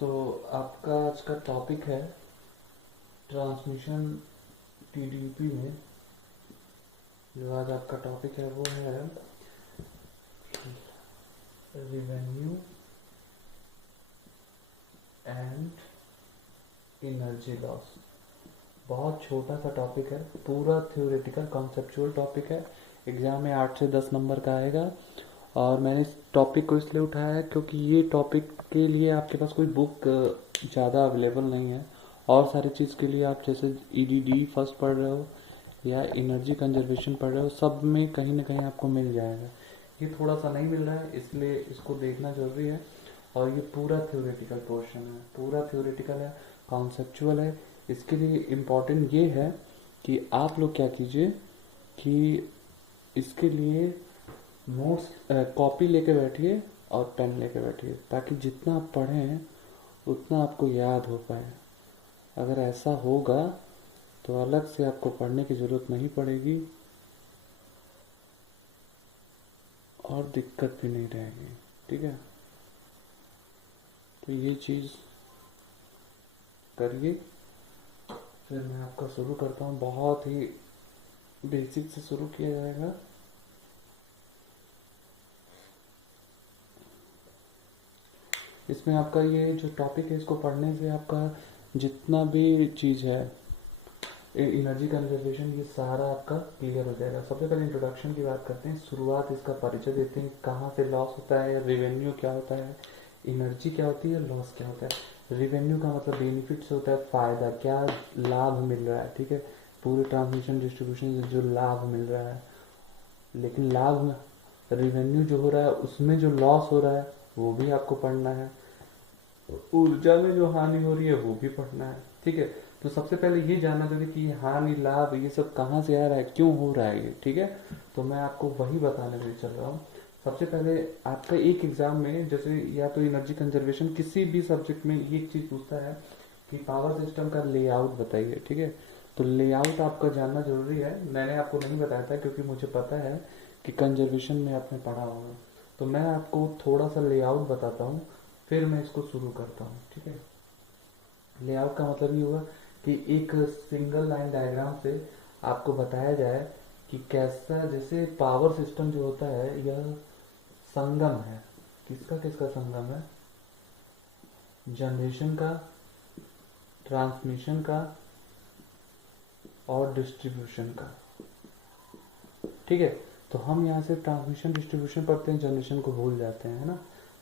तो आपका आज का टॉपिक है ट्रांसमिशन टीडीपी में। जो आज आपका टॉपिक है वो है रिवेन्यू एंड एनर्जी लॉस। बहुत छोटा सा टॉपिक है, पूरा थ्योरेटिकल कॉन्सेप्चुअल टॉपिक है। एग्जाम में 8 से 10 नंबर का आएगा। और मैंने इस टॉपिक को इसलिए उठाया है क्योंकि ये टॉपिक के लिए आपके पास कोई बुक ज़्यादा अवेलेबल नहीं है। और सारी चीज़ के लिए आप जैसे ईडीडी फर्स्ट पढ़ रहे हो या एनर्जी कंजर्वेशन पढ़ रहे हो, सब में कहीं ना कहीं आपको मिल जाएगा। ये थोड़ा सा नहीं मिल रहा है, इसलिए इसको देखना जरूरी है। और ये पूरा थ्योरेटिकल पोर्शन है, पूरा थ्योरेटिकल है, कॉन्सेप्चुअल है। इसके लिए इम्पोर्टेंट ये है कि आप लोग क्या कीजिए कि इसके लिए नोट्स कॉपी लेके बैठिए और पेन लेके बैठिए, ताकि जितना आप पढ़ें उतना आपको याद हो पाए। अगर ऐसा होगा तो अलग से आपको पढ़ने की ज़रूरत नहीं पड़ेगी और दिक्कत भी नहीं रहेगी। ठीक है, तो ये चीज़ करिए। फिर मैं आपका शुरू करता हूँ। बहुत ही बेसिक से शुरू किया जाएगा। इसमें आपका ये जो टॉपिक है, इसको पढ़ने से आपका जितना भी चीज़ है एनर्जी कंजर्वेशन, ये सारा आपका क्लियर हो जाएगा। सबसे पहले इंट्रोडक्शन की बात करते हैं, शुरुआत इसका परिचय देते हैं, कहाँ से लॉस होता है, रेवेन्यू क्या होता है, एनर्जी क्या होती है, लॉस क्या होता है। रेवेन्यू का मतलब बेनिफिट से होता है, फ़ायदा, क्या लाभ मिल रहा है। ठीक है, पूरे ट्रांसमिशन डिस्ट्रीब्यूशन से जो लाभ मिल रहा है। लेकिन लाभ में रेवेन्यू जो हो रहा है उसमें जो लॉस हो रहा है वो भी आपको पढ़ना है। ऊर्जा में जो हानि हो रही है वो भी पढ़ना है। ठीक है, तो सबसे पहले ये जानना जरूरी कि ये हानि लाभ ये सब कहाँ से आ रहा है, क्यों हो रहा है ये। ठीक है, तो मैं आपको वही बताने के लिए चल रहा हूँ। सबसे पहले आपका एक एग्जाम में जैसे या तो एनर्जी कंजर्वेशन किसी भी सब्जेक्ट में ये एक चीज पूछता है कि पावर सिस्टम का लेआउट बताइए। ठीक है, तो लेआउट आपका जानना जरूरी है। मैंने आपको नहीं बताया था क्योंकि मुझे पता है कि कंजर्वेशन में आपने पढ़ा होगा। तो मैं आपको थोड़ा सा लेआउट बताता हूँ, फिर मैं इसको शुरू करता हूँ। ठीक है, लेआउट का मतलब ये हुआ कि एक सिंगल लाइन डायग्राम से आपको बताया जाए कि कैसा, जैसे पावर सिस्टम जो होता है यह संगम है। किसका किसका संगम है? जनरेशन का, ट्रांसमिशन का और डिस्ट्रीब्यूशन का। ठीक है, तो हम यहाँ से ट्रांसमिशन डिस्ट्रीब्यूशन पढ़ते हैं, जनरेशन को भूल जाते हैं, है ना,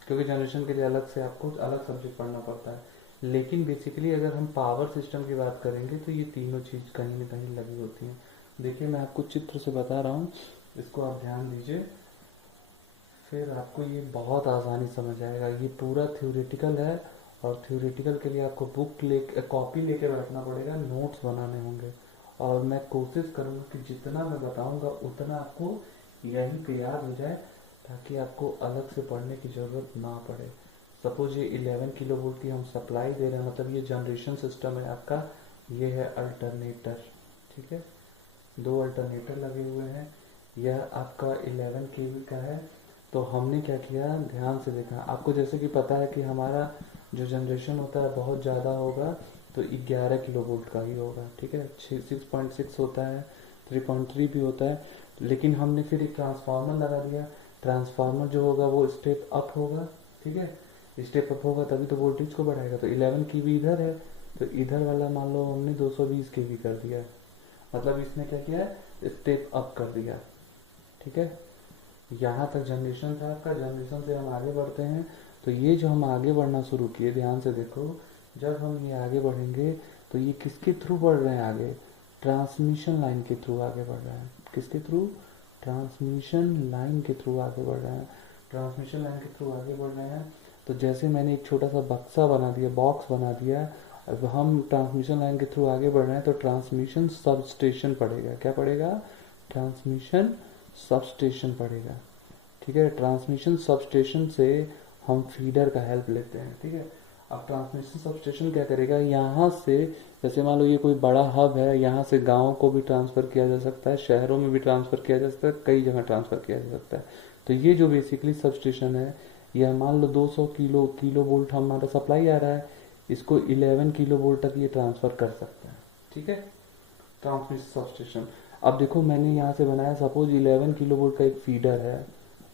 क्योंकि जनरेशन के लिए अलग से आपको अलग सब्जेक्ट पढ़ना पड़ता है। लेकिन बेसिकली अगर हम पावर सिस्टम की बात करेंगे तो ये तीनों चीज़ कहीं ना कहीं लगी होती हैं। देखिए, मैं आपको चित्र से बता रहा हूँ, इसको आप ध्यान दीजिए, फिर आपको ये बहुत आसानी समझ आएगा। ये पूरा थ्योरेटिकल है और थ्योरेटिकल के लिए आपको बुक ले कॉपी लेके बैठना पड़ेगा, नोट्स बनाने होंगे। और मैं कोशिश करूँगा कि जितना मैं बताऊँगा उतना आपको यहीं पे याद हो जाए, ताकि आपको अलग से पढ़ने की ज़रूरत ना पड़े। सपोज ये 11 किलो वोल्ट की हम सप्लाई दे रहे हैं, मतलब ये जनरेशन सिस्टम है आपका। ये है अल्टरनेटर। ठीक है, दो अल्टरनेटर लगे हुए हैं। यह आपका 11 केवी का है। तो हमने क्या किया, ध्यान से देखा। आपको जैसे कि पता है कि हमारा जो जनरेशन होता है बहुत ज़्यादा होगा, तो 11 किलो वोल्ट का ही होगा। ठीक है, 6.6 होता है, 3.3 भी होता है। लेकिन हमने फिर एक ट्रांसफार्मर लगा दिया। ट्रांसफार्मर जो होगा वो स्टेप अप होगा। ठीक है, स्टेप अप होगा तभी तो वोल्टेज को बढ़ाएगा। तो 11 की भी इधर है, तो इधर वाला मान लो हमने 220 के भी कर दिया, मतलब इसने क्या किया है, स्टेप अप कर दिया। ठीक है, यहाँ तक जनरेशन था आपका। जनरेशन से हम आगे बढ़ते हैं। तो ये जो हम आगे बढ़ना शुरू किए, ध्यान से देखो, जब हम ये आगे बढ़ेंगे तो ये किसके थ्रू बढ़ रहे हैं आगे, ट्रांसमिशन लाइन के थ्रू आगे बढ़ रहे हैं। किसके थ्रू? ट्रांसमिशन लाइन के थ्रू आगे बढ़ रहे हैं। ट्रांसमिशन लाइन के थ्रू आगे बढ़ रहे हैं। तो जैसे मैंने एक छोटा सा बक्सा बना दिया, बॉक्स बना दिया। अब हम ट्रांसमिशन लाइन के थ्रू आगे बढ़ रहे हैं, तो ट्रांसमिशन सब स्टेशन पड़ेगा। क्या पड़ेगा? ट्रांसमिशन सब स्टेशन पड़ेगा। ठीक है, ट्रांसमिशन सब स्टेशन से हम फीडर का हेल्प लेते हैं। ठीक है, अब ट्रांसमिशन सब स्टेशन क्या करेगा, यहाँ से जैसे मान लो ये कोई बड़ा हब है, यहाँ से गाँव को भी ट्रांसफ़र किया जा सकता है, शहरों में भी ट्रांसफ़र किया जा सकता है, कई जगह ट्रांसफ़र किया जा सकता है। तो ये जो बेसिकली सब स्टेशन है, यह मान लो 200 किलो वोल्ट हमारा सप्लाई आ रहा है, इसको 11 किलो वोल्ट तक ये ट्रांसफर कर सकता है। ठीक है, ट्रांसमिशन सबस्टेशन। अब देखो मैंने यहाँ से बनाया, सपोज 11 किलो वोल्ट का एक फीडर है,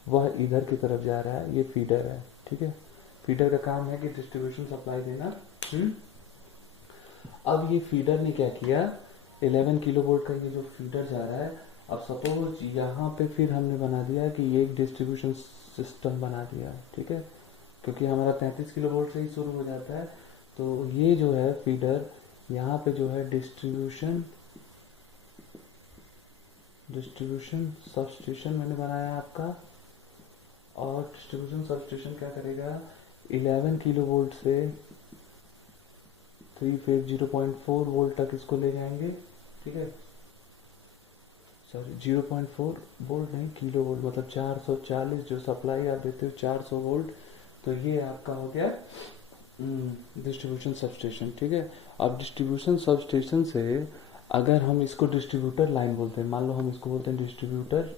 वह इधर की तरफ जा रहा है, ये फीडर है। ठीक है, फीडर का काम है कि डिस्ट्रीब्यूशन सप्लाई देना। अब ये फीडर ने क्या किया, 11 किलो वोल्ट का ये जो फीडर जा रहा है, अब सपोज यहाँ पे फिर हमने बना दिया कि ये एक डिस्ट्रीब्यूशन सिस्टम बना दिया। ठीक है, क्योंकि हमारा 33 किलो वोल्ट से ही शुरू हो जाता है, तो ये जो है फीडर यहाँ पे जो है डिस्ट्रीब्यूशन सबस्टेशन मैंने बनाया आपका। और डिस्ट्रीब्यूशन सबस्टेशन क्या करेगा, 11 किलो वोल्ट से 3 फेज 0.4 वोल्ट तक इसको ले जाएंगे। ठीक है, सॉरी 0.4 वोल्ट नहीं, किलो वोल्ट, मतलब 440 जो सप्लाई आप देते हो 400 वोल्ट, तो ये आपका हो गया डिस्ट्रीब्यूशन सबस्टेशन। ठीक है, अब डिस्ट्रीब्यूशन सबस्टेशन से अगर हम इसको डिस्ट्रीब्यूटर लाइन बोलते हैं, मान लो हम इसको बोलते हैं डिस्ट्रीब्यूटर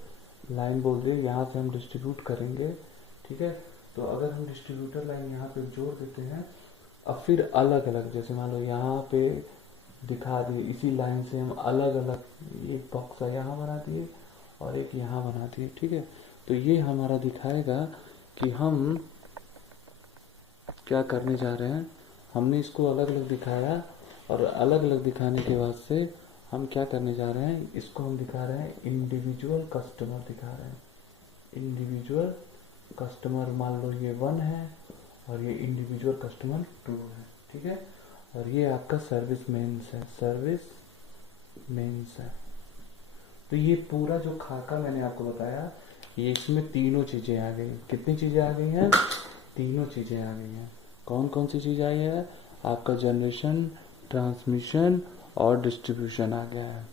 लाइन बोल रहे, यहाँ से हम डिस्ट्रीब्यूट करेंगे। ठीक है, तो अगर हम डिस्ट्रीब्यूटर लाइन यहाँ पे जोड़ देते हैं, अब फिर अलग अलग, जैसे मान लो यहाँ पे दिखा दिए, इसी लाइन से हम अलग अलग एक बॉक्स यहाँ बना दिए और एक यहाँ बना दिए। ठीक है, तो ये हमारा दिखाएगा कि हम क्या करने जा रहे हैं। हमने इसको अलग अलग दिखाया और अलग अलग दिखाने के बाद से हम क्या करने जा रहे हैं, इसको हम दिखा रहे हैं इंडिविजुअल कस्टमर दिखा रहे हैं। इंडिविजुअल कस्टमर, मान लो ये 1 है और ये इंडिविजुअल कस्टमर 2 है। ठीक है, और ये आपका सर्विस मेंस है, सर्विस मेंस है। तो ये पूरा जो खाका मैंने आपको बताया, ये इसमें तीनों चीजें आ गई। कितनी चीजें आ गई हैं, तीनों चीजें आ गई हैं। कौन कौन सी चीज आई है, आपका जनरेशन, ट्रांसमिशन और डिस्ट्रीब्यूशन आ गया है।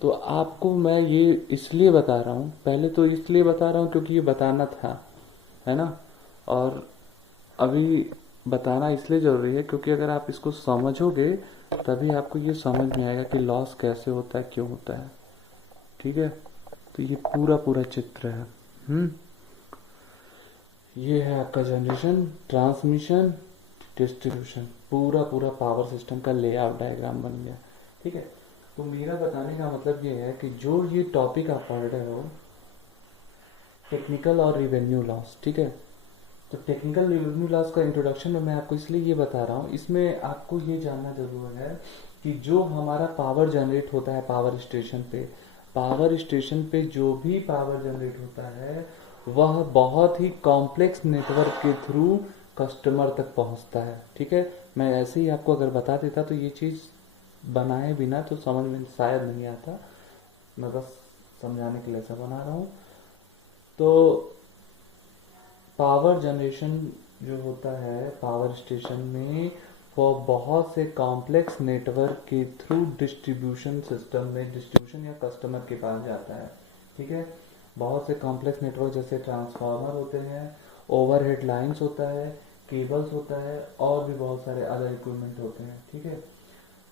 तो आपको मैं ये इसलिए बता रहा हूँ, पहले तो इसलिए बता रहा हूँ क्योंकि ये बताना था, है ना, और अभी बताना इसलिए ज़रूरी है क्योंकि अगर आप इसको समझोगे तभी आपको ये समझ में आएगा कि लॉस कैसे होता है, क्यों होता है। ठीक है, तो ये पूरा पूरा चित्र है। ये है आपका जनरेशन, ट्रांसमिशन, डिस्ट्रीब्यूशन, पूरा पूरा पावर सिस्टम का लेआउट डायग्राम बन गया। ठीक है, तो मेरा बताने का मतलब ये है कि जो ये टॉपिक आप पढ़ रहे हो, टेक्निकल और रिवेन्यू लॉस, ठीक है, तो टेक्निकल रिवेन्यू लॉस का इंट्रोडक्शन में मैं आपको इसलिए ये बता रहा हूँ, इसमें आपको ये जानना जरूर है कि जो हमारा पावर जनरेट होता है पावर स्टेशन पे जो भी पावर जनरेट होता है वह बहुत ही कॉम्प्लेक्स नेटवर्क के थ्रू कस्टमर तक पहुंचता है। ठीक है, मैं ऐसे ही आपको अगर बता देता तो ये चीज़ बनाए बिना तो समझ में शायद नहीं आता, मैं बस समझाने के लिए ऐसा बना रहा हूँ। तो पावर जनरेशन जो होता है पावर स्टेशन में, वो बहुत से कॉम्प्लेक्स नेटवर्क के थ्रू डिस्ट्रीब्यूशन सिस्टम में, डिस्ट्रीब्यूशन या कस्टमर के पास जाता है। ठीक है, बहुत से कॉम्प्लेक्स नेटवर्क जैसे ट्रांसफार्मर होते हैं, ओवरहेड लाइंस होता है, केबल्स होता है और भी बहुत सारे अदर इक्विपमेंट होते हैं। ठीक है,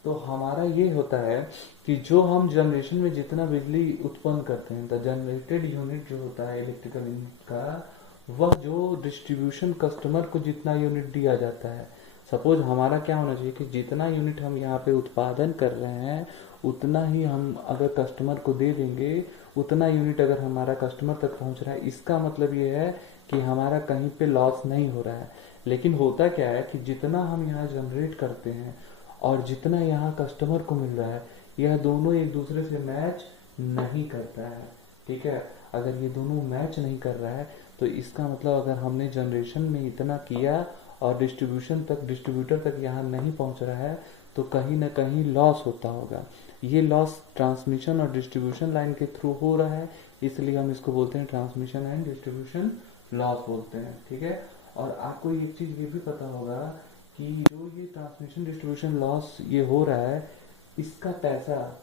तो हमारा ये होता है कि जो हम जनरेशन में जितना बिजली उत्पन्न करते हैं, द जनरेटेड यूनिट जो होता है इलेक्ट्रिकल यूनिट का, वह जो डिस्ट्रीब्यूशन कस्टमर को जितना यूनिट दिया जाता है, सपोज हमारा क्या होना चाहिए कि जितना यूनिट हम यहाँ पे उत्पादन कर रहे हैं उतना ही हम अगर कस्टमर को दे देंगे, उतना यूनिट अगर हमारा कस्टमर तक पहुँच रहा है, इसका मतलब ये है कि हमारा कहीं पे लॉस नहीं हो रहा है। लेकिन होता क्या है कि जितना हम यहाँ जनरेट करते हैं और जितना यहाँ कस्टमर को मिल रहा है, यह दोनों एक दूसरे से मैच नहीं करता है। ठीक है, अगर ये दोनों मैच नहीं कर रहा है तो इसका मतलब अगर हमने जनरेशन में इतना किया और डिस्ट्रीब्यूटर तक यहाँ नहीं पहुँच रहा है तो कहीं ना कहीं लॉस होता होगा। ये लॉस ट्रांसमिशन और डिस्ट्रीब्यूशन लाइन के थ्रू हो रहा है, इसलिए हम इसको बोलते हैं ट्रांसमिशन एंड डिस्ट्रीब्यूशन लॉस बोलते हैं। ठीक है, और आपको एक चीज़ ये भी पता होगा कि जो ये ट्रांसमिशन डिस्ट्रीब्यूशन लॉस ये हो रहा है, इसका पैसा,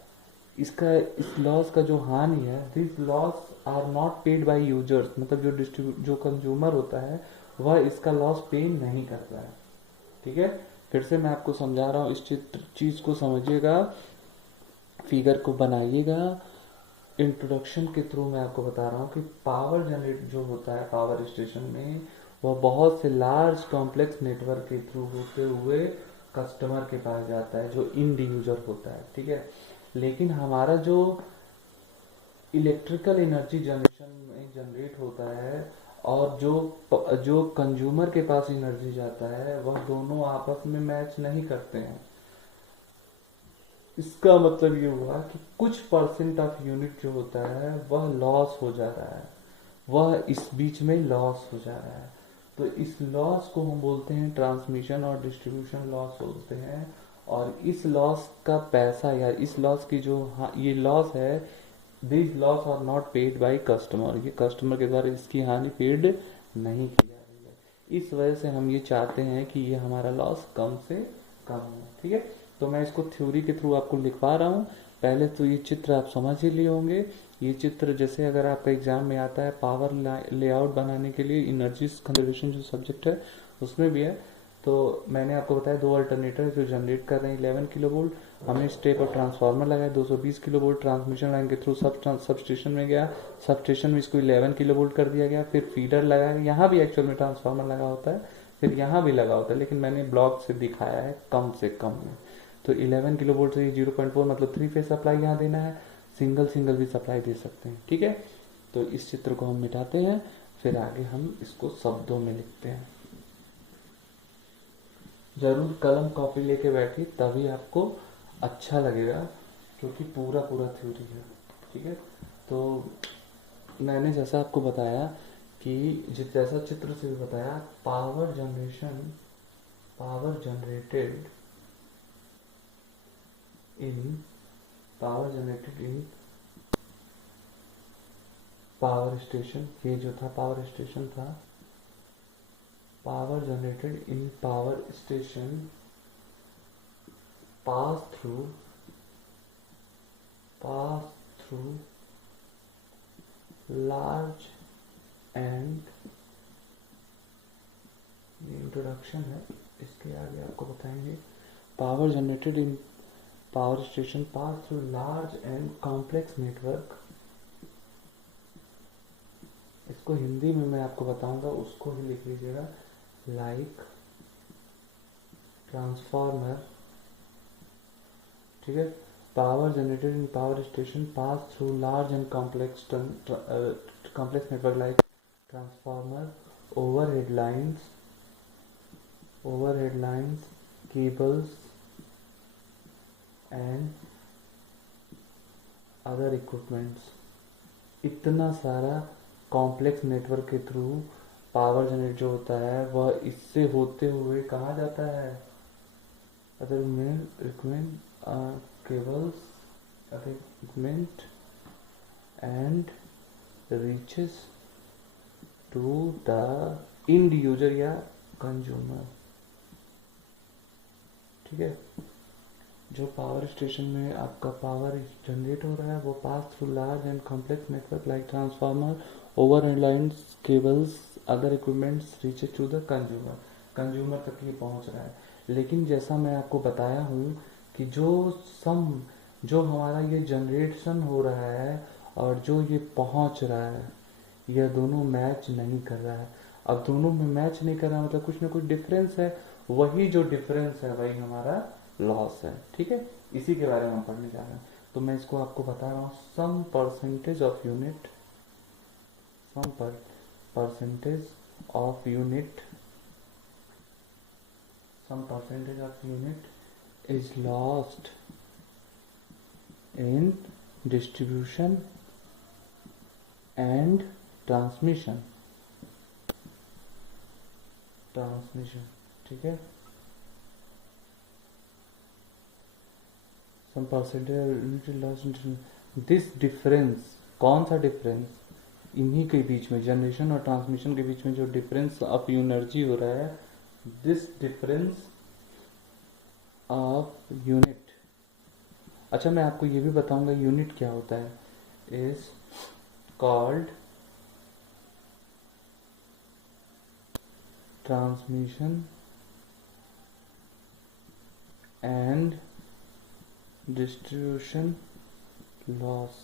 इसका इस लॉस का जो हानि है, this loss are not paid by users, मतलब जो कंज्यूमर होता है वह इसका लॉस पे नहीं करता है। ठीक है, फिर से मैं आपको समझा रहा हूँ, इस चीज को समझिएगा, फिगर को बनाइएगा। इंट्रोडक्शन के थ्रू मैं आपको बता रहा हूँ कि पावर जनरेट जो होता है पावर स्टेशन में, वह बहुत से लार्ज कॉम्प्लेक्स नेटवर्क के थ्रू होते हुए कस्टमर के पास जाता है, जो इंड यूजर होता है, ठीक है। लेकिन हमारा जो इलेक्ट्रिकल एनर्जी जनरेशन में जनरेट होता है और जो कंज्यूमर के पास एनर्जी जाता है, वह दोनों आपस में मैच नहीं करते हैं। इसका मतलब ये हुआ कि कुछ परसेंट ऑफ यूनिट जो होता है वह लॉस हो जा रहा है, वह इस बीच में लॉस हो जा रहा है। तो इस लॉस को हम बोलते हैं ट्रांसमिशन और डिस्ट्रीब्यूशन लॉस बोलते हैं। और इस लॉस का पैसा या इस लॉस की जो ये लॉस है, this loss are not paid by customer, ये कस्टमर के द्वारा इसकी हानि पेड नहीं की जा रही है। इस वजह से हम ये चाहते हैं कि ये हमारा लॉस कम से कम हो, ठीक है। तो मैं इसको थ्योरी के थ्रू आपको लिखवा रहा हूँ। पहले तो ये चित्र आप समझ ही लिए होंगे। ये चित्र जैसे अगर आपका एग्जाम में आता है पावर लेआउट बनाने के लिए एनर्जी कंजर्वेशन जो सब्जेक्ट है उसमें भी है। तो मैंने आपको बताया दो अल्टरनेटर जो जनरेट कर रहे हैं 11 किलो वोल्ट। हमने स्टेप और ट्रांसफार्मर लगाया 220 किलो वोल्ट ट्रांसमिशन लाइन के थ्रू सब स्टेशन में गया, सब स्टेशन में इसको 11 किलो वोल्ट कर दिया गया। फिर फीडर लगाया, यहाँ भी एक्चुअल में ट्रांसफार्मर लगा होता है, फिर यहाँ भी लगा होता है, लेकिन मैंने ब्लॉक से दिखाया है कम से कम में। तो 11 किलो वोल्ट से 0.4 मतलब 3 फेज सप्लाई यहाँ देना है, सिंगल सिंगल भी सप्लाई दे सकते हैं, ठीक है। तो इस चित्र को हम मिटाते हैं, फिर आगे हम इसको शब्दों में लिखते हैं। जरूर कलम कॉपी लेके बैठिए, तभी आपको अच्छा लगेगा, क्योंकि पूरा पूरा थ्योरी है, ठीक है। तो मैंने जैसा आपको बताया कि जैसा चित्र से भी बताया, power generation, power generated in power generated in power station, ये जो था पावर स्टेशन था, power generated in power station pass through large and, ये इंट्रोडक्शन है, इसके आगे आपको बताएंगे। Power generated in power station pass through large and complex network, इसको हिंदी में मैं आपको बताऊंगा, उसको ही लिख लीजिएगा, लाइक ट्रांसफार्मर, ठीक है। Power generated in power station pass through large and complex network like transformer, overhead lines, cables and other equipments. इतना सारा कॉम्प्लेक्स नेटवर्क के थ्रू पावर जनरेट जो होता है वह इससे होते हुए कहाँ जाता है, other equipment, cables, other equipment and reaches to the end user या कंज्यूमर, ठीक है। जो पावर स्टेशन में आपका पावर जनरेट हो रहा है वो pass through large and complex network like transformer, overhead lines, cables, other equipments reaches to the consumer तक ये पहुंच रहा है। लेकिन जैसा मैं आपको बताया हूँ कि जो हमारा ये जनरेशन हो रहा है और जो ये पहुंच रहा है, यह दोनों मैच नहीं कर रहा है। अब दोनों में मैच नहीं कर रहा मतलब कुछ ना कुछ डिफरेंस है, वही जो डिफरेंस है वही हमारा लॉस है, ठीक है। इसी के बारे में हम पढ़ने जा रहे हैं। तो मैं इसको आपको बता रहा हूँ, some percentage of unit is lost in distribution and transmission, ठीक है। some percentage unit loss in this difference, कौन सा डिफरेंस, इन्हीं के बीच में जनरेशन और ट्रांसमिशन के बीच में जो डिफरेंस ऑफ एनर्जी हो रहा है, दिस डिफरेंस ऑफ यूनिट। अच्छा मैं आपको ये भी बताऊंगा यूनिट क्या होता है, is called transmission and distribution loss.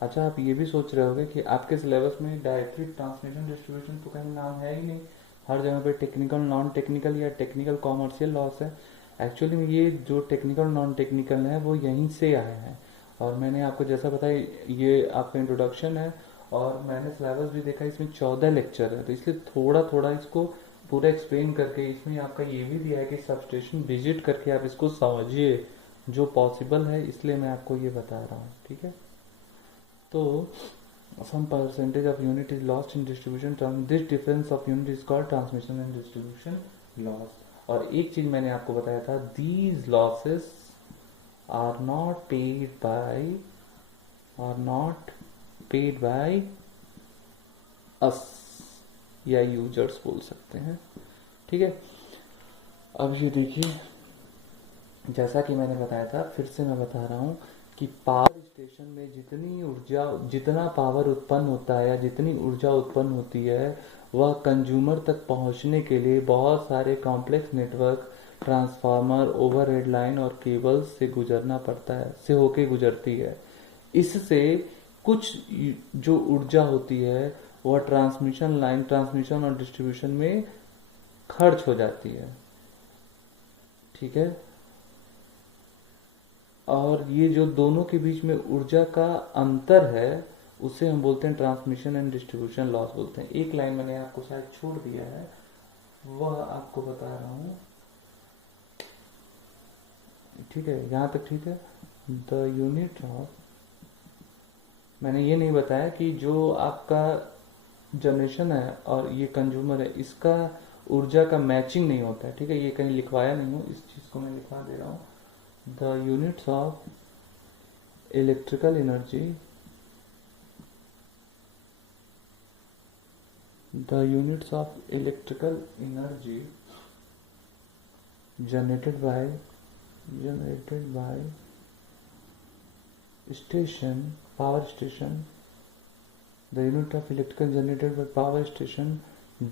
अच्छा, आप ये भी सोच रहे होगे कि आपके सिलेबस में डायरेक्टली ट्रांसमिशन डिस्ट्रीब्यूशन तो कहीं नाम है ही नहीं, हर जगह पे टेक्निकल नॉन टेक्निकल या टेक्निकल कॉमर्शियल लॉस है। एक्चुअली में ये जो टेक्निकल नॉन टेक्निकल है वो यहीं से आए हैं। और मैंने आपको जैसा बताया, ये आपका इंट्रोडक्शन है, और मैंने सिलेबस भी देखा, इसमें 14 लेक्चर है, तो इसलिए थोड़ा थोड़ा इसको पूरा एक्सप्लेन करके, इसमें आपका ये भी दिया है कि सबस्टेशन विजिट करके आप इसको समझिए जो पॉसिबल है, इसलिए मैं आपको ये बता रहा हूँ, ठीक है। तो some percentage of unit is lost in distribution term, this difference of unit is called transmission and distribution loss। और एक चीज मैंने आपको बताया था, these losses are not paid by us या यूजर्स बोल सकते हैं, ठीक है। अब ये देखिए, जैसा कि मैंने बताया था, फिर से मैं बता रहा हूँ कि पावर स्टेशन में जितना पावर उत्पन्न होता है या जितनी ऊर्जा उत्पन्न होती है, वह कंज्यूमर तक पहुंचने के लिए बहुत सारे complex network, transformer, overhead line और केबल्स से गुजरना पड़ता है, से होके गुजरती है। इससे कुछ जो ऊर्जा होती है वह ट्रांसमिशन और डिस्ट्रीब्यूशन में खर्च हो जाती है, ठीक है। और ये जो दोनों के बीच में ऊर्जा का अंतर है, उसे हम बोलते हैं ट्रांसमिशन एंड डिस्ट्रीब्यूशन लॉस बोलते हैं। एक लाइन मैंने आपको शायद छोड़ दिया है, वह आपको बता रहा हूँ, ठीक है, यहाँ तक ठीक है। द यूनिट ऑफ, मैंने ये नहीं बताया कि जो आपका जनरेशन है और ये कंज्यूमर है, इसका ऊर्जा का मैचिंग नहीं होता है, ठीक है। ये कहीं लिखवाया नहीं हूँ, इस चीज़ को मैं लिखवा दे रहा हूँ। The units of electrical energy, the units of electrical energy generated by power station, the unit of electrical generated by power station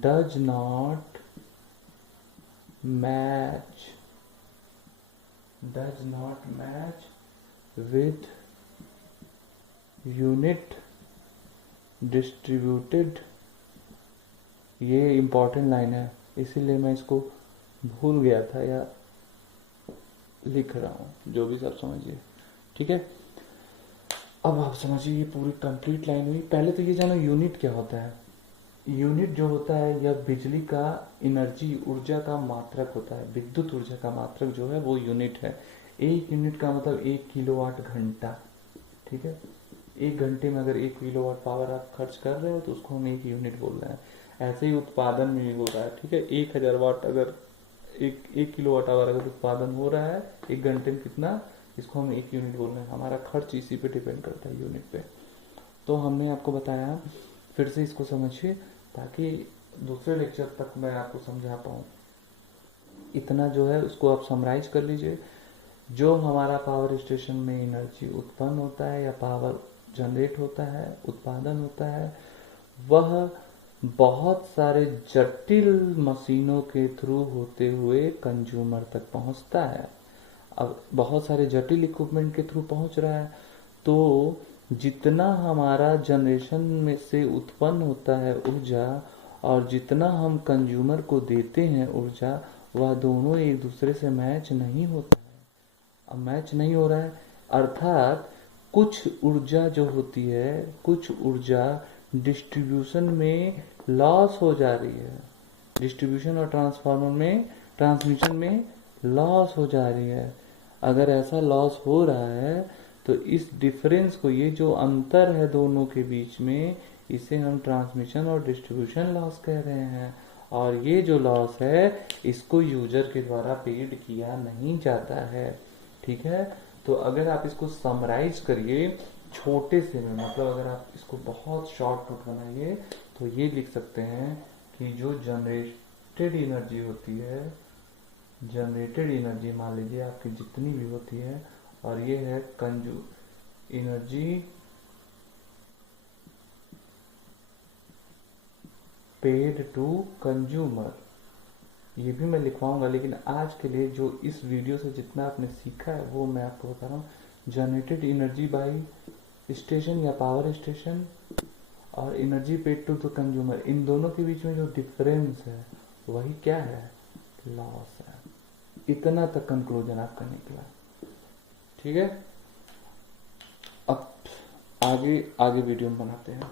does not match with unit distributed, ये इम्पॉर्टेंट लाइन है, इसीलिए मैं इसको भूल गया था या लिख रहा हूँ, जो भी सब समझिए, ठीक है। अब आप समझिए, ये पूरी कंप्लीट लाइन हुई। पहले तो ये जानो यूनिट क्या होता है। यूनिट जो होता है यह बिजली का एनर्जी, ऊर्जा का मात्रक होता है, विद्युत ऊर्जा का मात्रक जो है वो यूनिट है। एक यूनिट का मतलब 1 किलोवाट घंटा, ठीक है। 1 घंटे में अगर 1 किलोवाट पावर आप खर्च कर रहे हो तो उसको हम 1 यूनिट बोल रहे हैं। ऐसे ही उत्पादन में भी हो रहा है, ठीक है। 1000 वाट अगर एक किलोवाट आवर अगर उत्पादन हो रहा है 1 घंटे में कितना, इसको हम 1 यूनिट बोल रहे हैं। हमारा खर्च इसी पे डिपेंड करता है, यूनिट पे। तो हमने आपको बताया, फिर से इसको समझिए ताकि दूसरे लेक्चर तक मैं आपको समझा पाऊँ। इतना जो है उसको आप समराइज कर लीजिए। जो हमारा पावर स्टेशन में एनर्जी उत्पन्न होता है या पावर जनरेट होता है, उत्पादन होता है, वह बहुत सारे जटिल मशीनों के थ्रू होते हुए कंज्यूमर तक पहुंचता है। अब बहुत सारे जटिल इक्विपमेंट के थ्रू पहुंच रहा है, तो जितना हमारा जनरेशन में से उत्पन्न होता है ऊर्जा और जितना हम कंज्यूमर को देते हैं ऊर्जा, वह दोनों एक दूसरे से मैच नहीं होता है। अब मैच नहीं हो रहा है, अर्थात कुछ ऊर्जा जो होती है, कुछ ऊर्जा डिस्ट्रीब्यूशन में लॉस हो जा रही है, डिस्ट्रीब्यूशन और ट्रांसमिशन में लॉस हो जा रही है। अगर ऐसा लॉस हो रहा है तो इस डिफरेंस को, ये जो अंतर है दोनों के बीच में, इसे हम ट्रांसमिशन और डिस्ट्रीब्यूशन लॉस कह रहे हैं। और ये जो लॉस है इसको यूजर के द्वारा पेड किया नहीं जाता है, ठीक है। तो अगर आप इसको समराइज करिए छोटे से में, मतलब अगर आप इसको बहुत शॉर्ट नोट बनाइए तो ये लिख सकते हैं कि जो जनरेटेड एनर्जी होती है, जनरेटेड एनर्जी मान लीजिए आपकी जितनी भी होती है, और ये है एनर्जी पेड टू कंज्यूमर, ये भी मैं लिखवाऊंगा, लेकिन आज के लिए जो इस वीडियो से जितना आपने सीखा है वो मैं आपको बता रहा हूँ। जनरेटेड एनर्जी बाई स्टेशन या पावर स्टेशन और energy paid to the consumer, इन दोनों के बीच में जो डिफरेंस है वही क्या है, लॉस है। इतना तक कंक्लूजन आपका निकला, ठीक है। अब आगे आगे वीडियो में बनाते हैं।